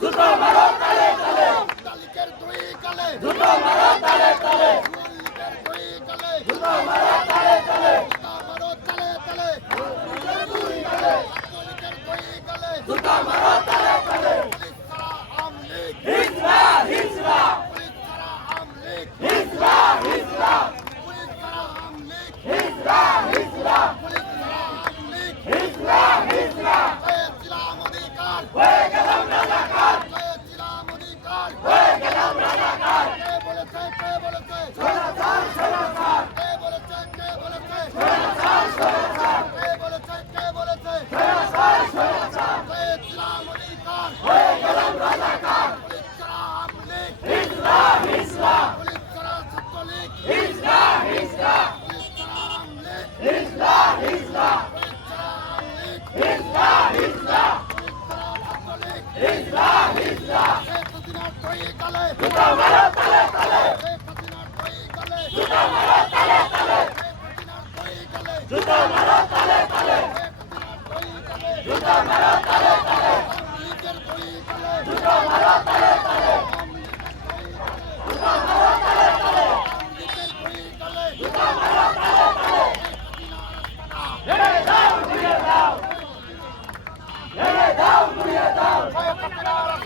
দুটো মারো তালে তালে তালিকের দুই কালে দুটো মারো পুলিশ কই কালে জুতা মারো তালে তালে শেখ হাসিনার কই কালে জুতা মারো তালে তালে শেখ হাসিনার কই কালে জুতা মারো তালে তালে শেখ হাসিনার কই